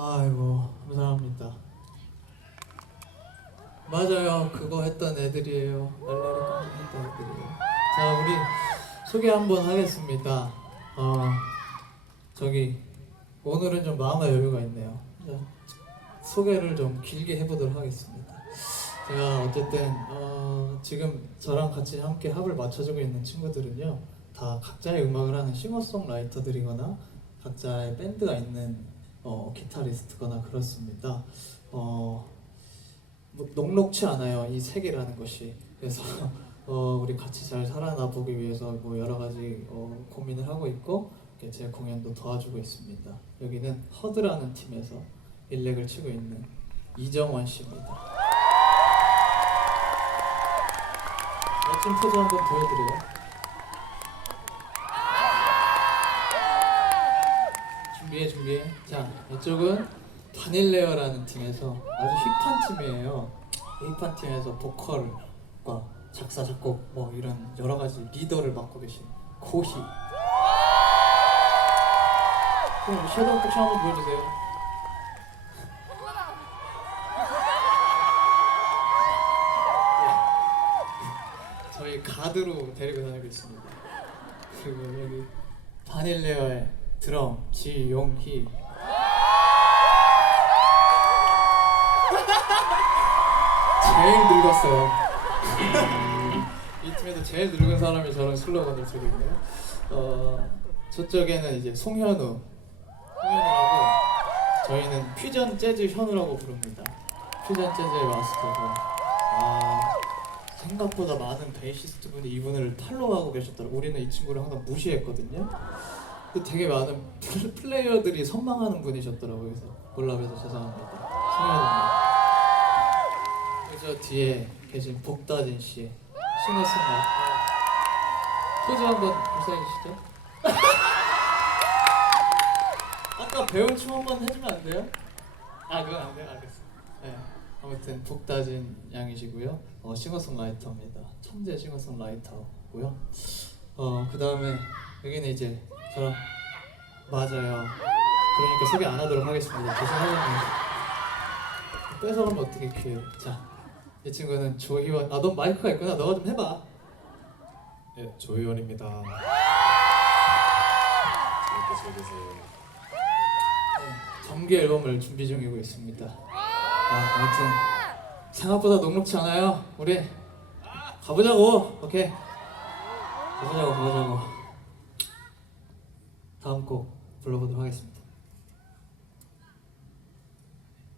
아이고 감사합니다. 맞아요. 그거 했던 애들이에요. 날라리 깡통 했던 애들이에요. 자 우리 소개 한번 하겠습니다. 어 저기 오늘은 좀 마음의 여유가 있네요. 자, 소개를 좀 길게 해보도록 하겠습니다. 제가 어쨌든 어, 지금 저랑 같이 함께 합을 맞춰주고 있는 친구들은요 다 각자의 음악을 하는 싱어송라이터들이거나 각자의 밴드가 있는 어, 기타리스트거나 그렇습니다. 어, 뭐, 녹록치 않아요 이 세계라는 것이 그래서 어, 우리 같이 잘 살아나 보기 위해서 뭐 여러 가지 어, 고민을 하고 있고 제 공연도 도와주고 있습니다. 여기는 허드라는 팀에서 일렉을 치고 있는 이정원 씨입니다. 멋진 포즈 한번 보여드려요. 준비해 준비해. 자 이쪽은 바닐레어라는 팀에서 아주 힙한 팀이에요. 이 힙한 팀에서 보컬과 작사 작곡 뭐 이런 여러 가지 리더를 맡고 계신 코희. 그럼 섀도우 복싱 한번 보여주세요. 저희 가드로 데리고 다니고 있습니다. 그리고 여기 바닐레어의 드럼 지용희. 제일 늙었어요. 이 팀에서 제일 늙은 사람이 저런 슬로건을 들고 있네요. 어, 저쪽에는 이제 송현우, 송현우라고 저희는 퓨전 재즈 현우라고 부릅니다. 퓨전 재즈의 마스터고 아, 생각보다 많은 베이시스트 분이 이분을 팔로우하고 계셨더라고. 우리는 이 친구를 항상 무시했거든요. 근데 되게 많은 플- 플레이어들이 선망하는 분이셨더라고요. 그래서 몰라봬서 죄송합니다. 그저 뒤에 계신 복다진 씨 싱어송라이터 포즈 한번 불사해 주시죠. 아까 배운 춤 한번 해주면 안 돼요? 아 그건 안 돼요. 알겠어. 네. 아무튼 복다진 양이시고요. 어, 싱어송라이터입니다. 천재 싱어송라이터고요. 어, 그 다음에 여기는 이제 저랑 맞아요. 그러니까 소개 안 하도록 하겠습니다. 죄송하네요. 뺏어가면 어떻게 귀해요. 자, 이 친구는 조희원. 아, 너 마이크가 있구나. 너가 좀 해봐. 네, 조희원입니다. 재밌게 즐기세요. 네, 정규 앨범을 준비 중이고 있습니다. 아, 아무튼 생각보다 녹록지 않아요. 우리 가보자고. 오케이. 가보자고, 가보자고. 다음 곡 불러보도록 하겠습니다.